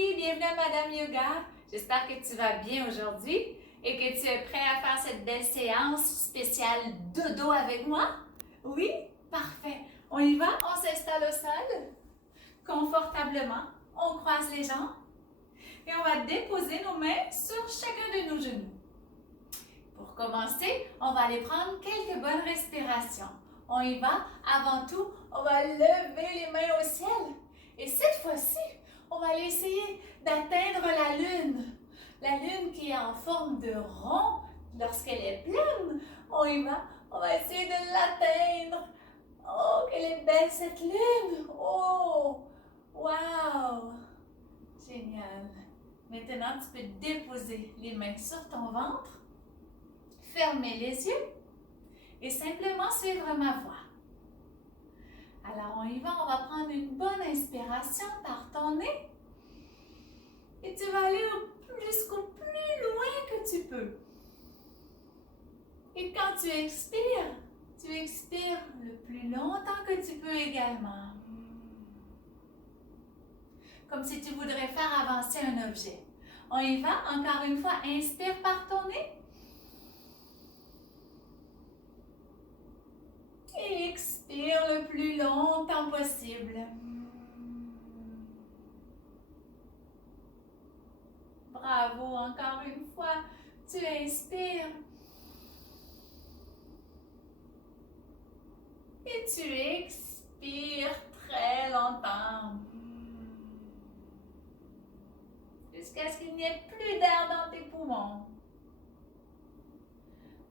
Oui, bienvenue à Madame Yoga. J'espère que tu vas bien aujourd'hui et que tu es prêt à faire cette belle séance spéciale dodo avec moi. Oui? Parfait. On y va? On s'installe au sol, confortablement. On croise les jambes et on va déposer nos mains sur chacun de nos genoux. Pour commencer, on va aller prendre quelques bonnes respirations. On y va. Avant tout, on va lever les mains au ciel. Et cette fois-ci, on va aller essayer d'atteindre la lune. La lune qui est en forme de rond lorsqu'elle est pleine. On y va. On va essayer de l'atteindre. Oh, qu'elle est belle cette lune. Oh, wow. Génial. Maintenant, tu peux déposer les mains sur ton ventre. Fermez les yeux et simplement suivre ma voix. Alors, on y va, on va prendre une bonne inspiration par ton nez et tu vas aller jusqu'au plus loin que tu peux. Et quand tu expires le plus longtemps que tu peux également. Comme si tu voudrais faire avancer un objet. On y va, encore une fois, inspire par ton nez. Et expire le plus longtemps possible. Bravo, encore une fois. Tu inspires. Et tu expires très longtemps. Jusqu'à ce qu'il n'y ait plus d'air dans tes poumons.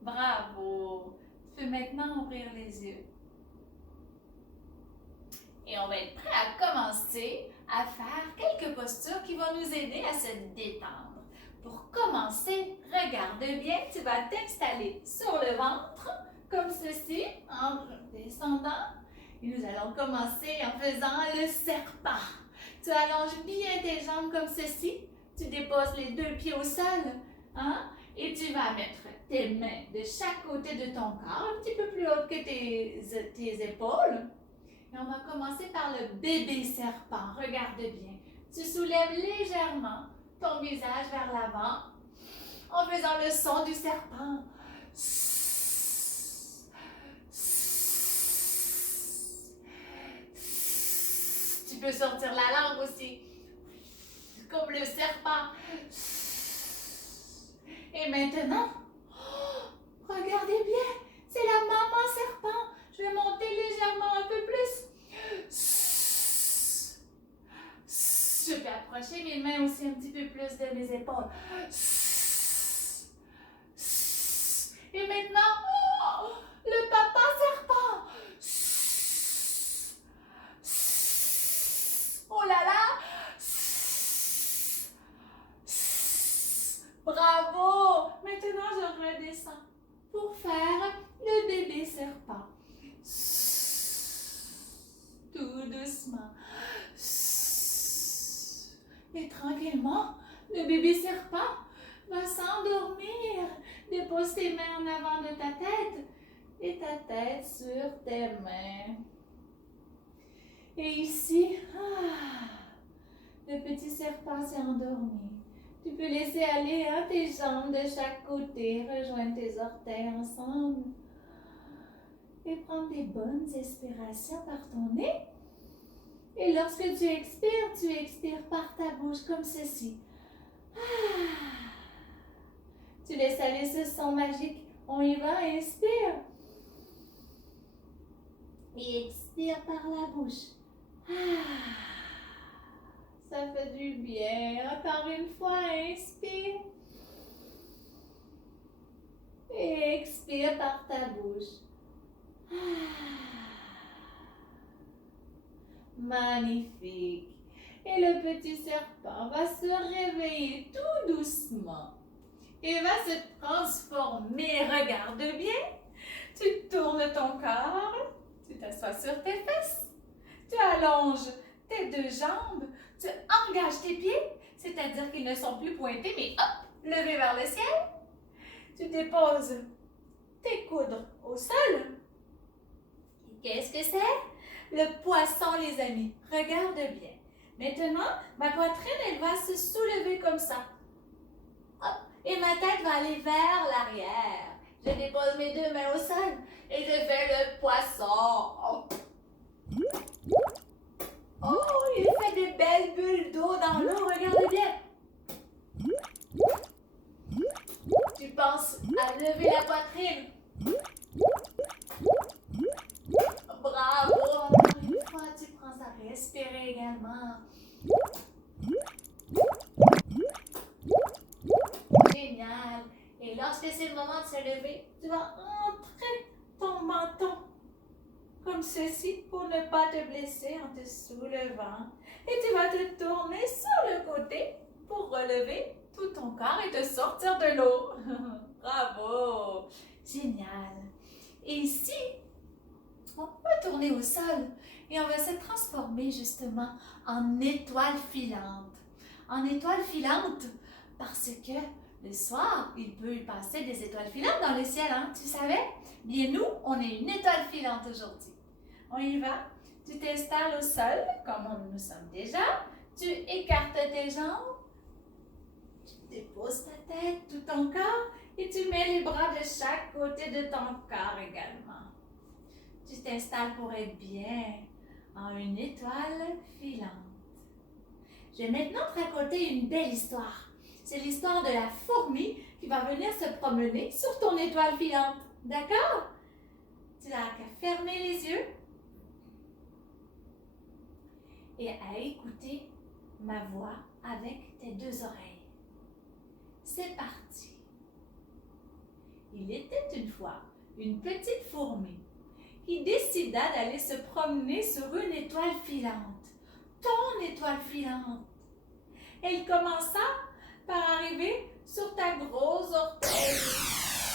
Bravo. Tu peux maintenant ouvrir les yeux. Et on va être prêt à commencer à faire quelques postures qui vont nous aider à se détendre. Pour commencer, regarde bien, tu vas t'installer sur le ventre, comme ceci, en descendant. Et nous allons commencer en faisant le serpent. Tu allonges bien tes jambes comme ceci. Tu déposes les deux pieds au sol. Hein? Et tu vas mettre tes mains de chaque côté de ton corps, un petit peu plus haut que tes épaules. Et on va commencer par le bébé serpent. Regarde bien. Tu soulèves légèrement ton visage vers l'avant en faisant le son du serpent. Tu peux sortir la langue aussi, comme le serpent. Et maintenant, regardez bien, c'est la maman serpent. Je vais monter légèrement un peu plus. Je peux approcher mes mains aussi un petit peu plus de mes épaules. Et maintenant, le papa serpent. Oh là là. Bravo. Maintenant, je redescends pour faire le bébé serpent. Tout doucement. Et tranquillement, le bébé serpent va s'endormir. Dépose tes mains en avant de ta tête et ta tête sur tes mains. Et ici, le petit serpent s'est endormi. Tu peux laisser aller tes jambes de chaque côté, rejoindre tes orteils ensemble. Et prendre des bonnes expirations par ton nez. Et lorsque tu expires par ta bouche comme ceci. Tu laisses aller ce son magique. On y va, inspire. Et expire par la bouche. Ça fait du bien. Encore une fois, inspire. Et expire par ta bouche. Magnifique. Et le petit serpent va se réveiller tout doucement. Et va se transformer. Regarde bien. Tu tournes ton corps. Tu t'assois sur tes fesses. Tu allonges tes deux jambes. Tu engages tes pieds. C'est-à-dire qu'ils ne sont plus pointés, mais hop, levés vers le ciel. Tu déposes tes coudes au sol. Et qu'est-ce que c'est? Le poisson, les amis. Regarde bien. Maintenant, ma poitrine, elle va se soulever comme ça. Hop. Et ma tête va aller vers l'arrière. Je dépose mes deux mains au sol et je fais le poisson. Hop. Oh, il fait des belles bulles d'eau dans l'eau, regardez bien. Tu penses à lever la poitrine. Bravo, encore une fois, tu prends à respirer également. Génial. Et lorsque c'est le moment de se lever, tu vas entrer ton menton comme ceci pour ne pas te blesser en te soulevant. Et tu vas te tourner sur le côté pour relever tout ton corps et te sortir de l'eau. Bravo! Génial! Et ici, on va tourner au sol et on va se transformer justement en étoile filante. En étoile filante parce que le soir, il peut y passer des étoiles filantes dans le ciel, hein? Tu savais? Bien, nous, on est une étoile filante aujourd'hui. On y va. Tu t'installes au sol, comme nous sommes déjà. Tu écartes tes jambes. Tu déposes ta tête, tout ton corps. Et tu mets les bras de chaque côté de ton corps également. Tu t'installes pour être bien en une étoile filante. Je vais maintenant te raconter une belle histoire. C'est l'histoire de la fourmi qui va venir se promener sur ton étoile filante. D'accord? Tu n'as qu'à fermer les yeux et à écouter ma voix avec tes deux oreilles. C'est parti. Il était une fois une petite fourmi qui décida d'aller se promener sur une étoile filante. Ton étoile filante. Elle commença par arriver sur ta grosse orteil,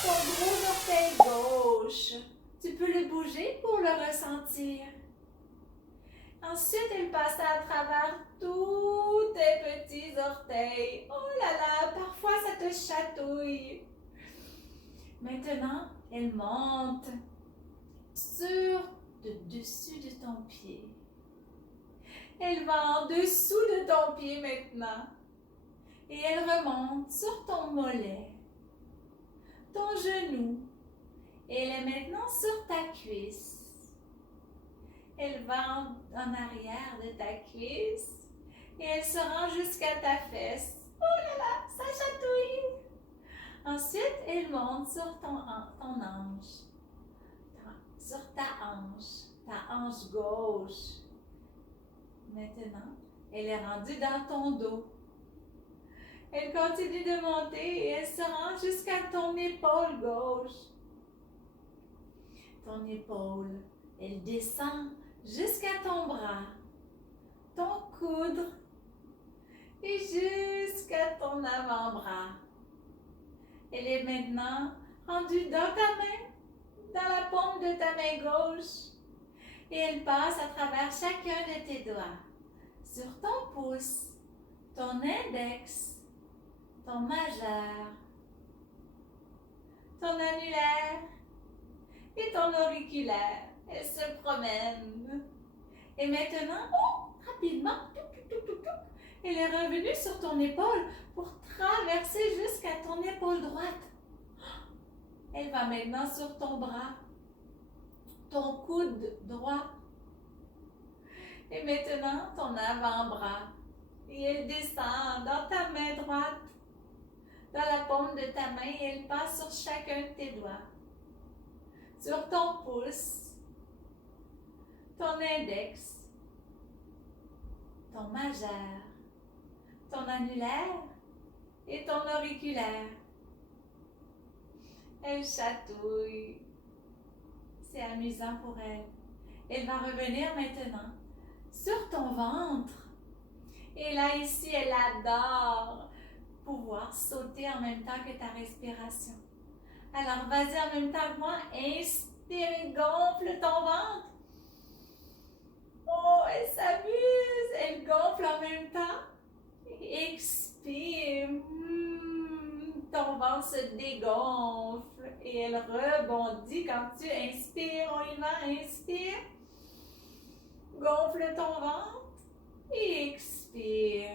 ton gros orteil gauche. Tu peux le bouger pour le ressentir. Ensuite, elle passa à travers tous tes petits orteils. Oh là là, parfois ça te chatouille. Maintenant, elle monte sur le dessus de ton pied. Elle va en dessous de ton pied maintenant. Et elle remonte sur ton mollet, ton genou. Et elle est maintenant sur ta cuisse. Elle va en arrière de ta cuisse et elle se rend jusqu'à ta fesse. Oh là là, ça chatouille! Ensuite, elle monte sur ton hanche, sur ta hanche gauche. Maintenant, elle est rendue dans ton dos. Elle continue de monter et elle se rend jusqu'à ton épaule gauche. Ton épaule, elle descend jusqu'à ton bras, ton coude et jusqu'à ton avant-bras. Elle est maintenant rendue dans ta main, dans la paume de ta main gauche. Et elle passe à travers chacun de tes doigts, sur ton pouce, ton index, ton majeur, ton annulaire et ton auriculaire. Elle se promène. Et maintenant, rapidement, elle est revenue sur ton épaule pour traverser jusqu'à ton épaule droite. Elle va maintenant sur ton bras, ton coude droit. Et maintenant, ton avant-bras. Et elle descend dans ta main droite, dans la paume de ta main, et elle passe sur chacun de tes doigts. Sur ton pouce, ton index, ton majeur, ton annulaire et ton auriculaire. Elle chatouille. C'est amusant pour elle. Elle va revenir maintenant sur ton ventre. Et là, ici, elle adore pouvoir sauter en même temps que ta respiration. Alors, vas-y en même temps que moi. Inspire et gonfle ton ventre. Oh, elle s'amuse. Elle gonfle en même temps. Expire. Ton ventre se dégonfle et elle rebondit quand tu inspires. On y va. Inspire. Gonfle ton ventre. Et expire.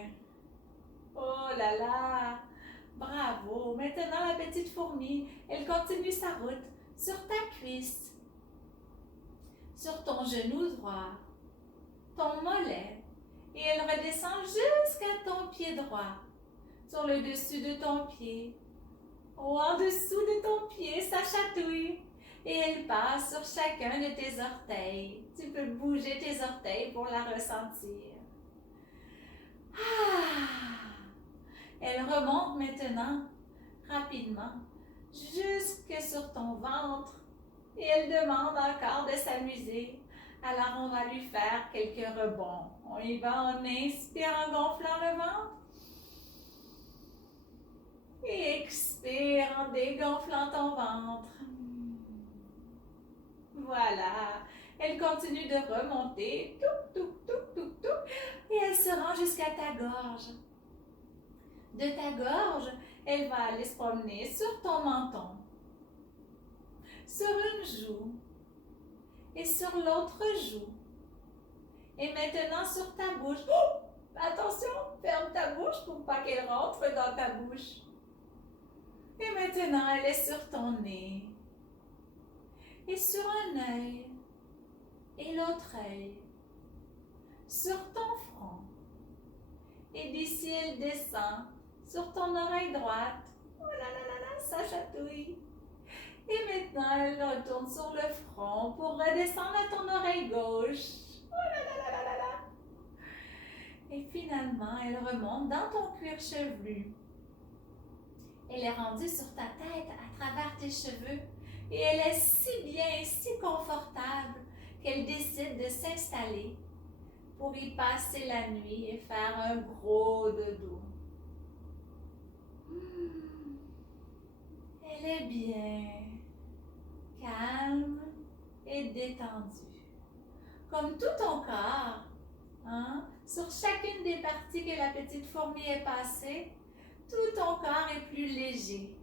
Oh là là! Bravo! Maintenant, la petite fourmi, elle continue sa route sur ta cuisse, sur ton genou droit, ton mollet, et elle redescend jusqu'à ton pied droit, sur le dessus de ton pied. Oh, en dessous de ton pied, ça chatouille. Et elle passe sur chacun de tes orteils. Tu peux bouger tes orteils pour la ressentir. Ah! Elle remonte maintenant, rapidement, jusque sur ton ventre. Et elle demande encore de s'amuser. Alors, on va lui faire quelques rebonds. On y va, on inspire en gonflant le ventre. Et expire en dégonflant ton ventre. Voilà. Elle continue de remonter. Touc, touc, touc, touc, touc. Et elle se rend jusqu'à ta gorge. De ta gorge, elle va aller se promener sur ton menton, sur une joue et sur l'autre joue. Et maintenant sur ta bouche. Oh! Attention, ferme ta bouche pour pas qu'elle rentre dans ta bouche. Et maintenant, elle est sur ton nez. Et sur un œil. Et l'autre œil. Sur ton front. Et d'ici, elle descend sur ton oreille droite. Oh là là là là, ça chatouille. Et maintenant, elle retourne sur le front pour redescendre à ton oreille gauche. Oh là là là là là là. Et finalement, elle remonte dans ton cuir chevelu. Elle est rendue sur ta tête à travers tes cheveux et elle est si bien et si confortable qu'elle décide de s'installer pour y passer la nuit et faire un gros dodo. Elle est bien, calme et détendue. Comme tout ton corps, hein? Sur chacune des parties que la petite fourmi est passée, tout ton corps est plus léger,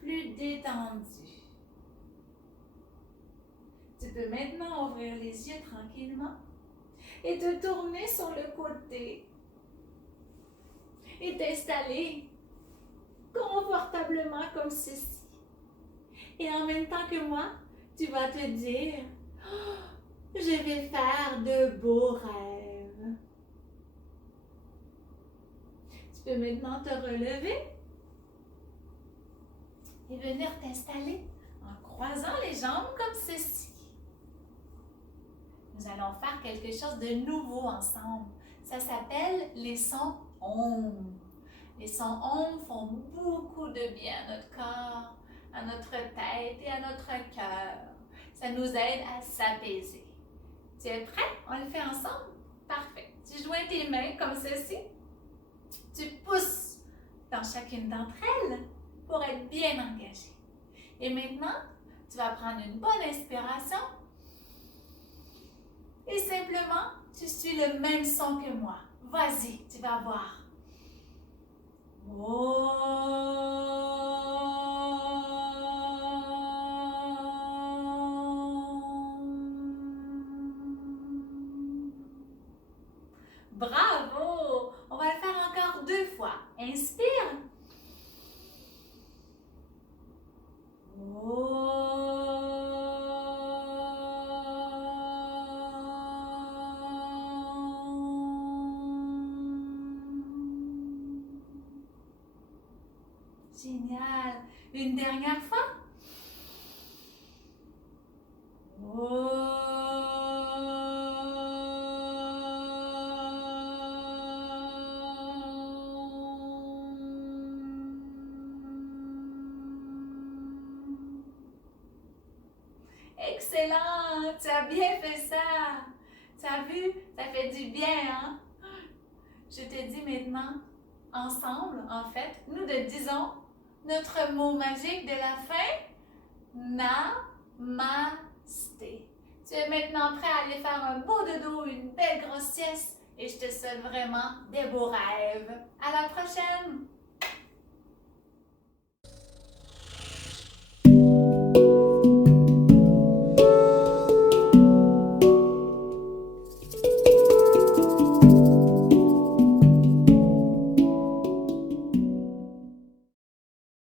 plus détendu. Tu peux maintenant ouvrir les yeux tranquillement et te tourner sur le côté et t'installer confortablement comme ceci. Et en même temps que moi, tu vas te dire oh, « Je vais faire de beaux rêves ». Tu peux maintenant te relever et venir t'installer en croisant les jambes comme ceci. Nous allons faire quelque chose de nouveau ensemble. Ça s'appelle les sons OM. Les sons OM font beaucoup de bien à notre corps, à notre tête et à notre cœur. Ça nous aide à s'apaiser. Tu es prêt? On le fait ensemble? Parfait. Tu joins tes mains comme ceci. Tu pousses dans chacune d'entre elles pour être bien engagé. Et maintenant, tu vas prendre une bonne inspiration et simplement, tu suis le même son que moi. Vas-y, tu vas voir. Bravo! On va le faire encore 2 fois. Inspire. Génial. Une dernière fois. Excellent, tu as bien fait ça. Tu as vu, ça fait du bien, hein? Je te dis maintenant, ensemble, en fait, nous te disons notre mot magique de la fin, Namasté. Tu es maintenant prêt à aller faire un beau dodo, une belle grosse sieste et je te souhaite vraiment des beaux rêves. À la prochaine!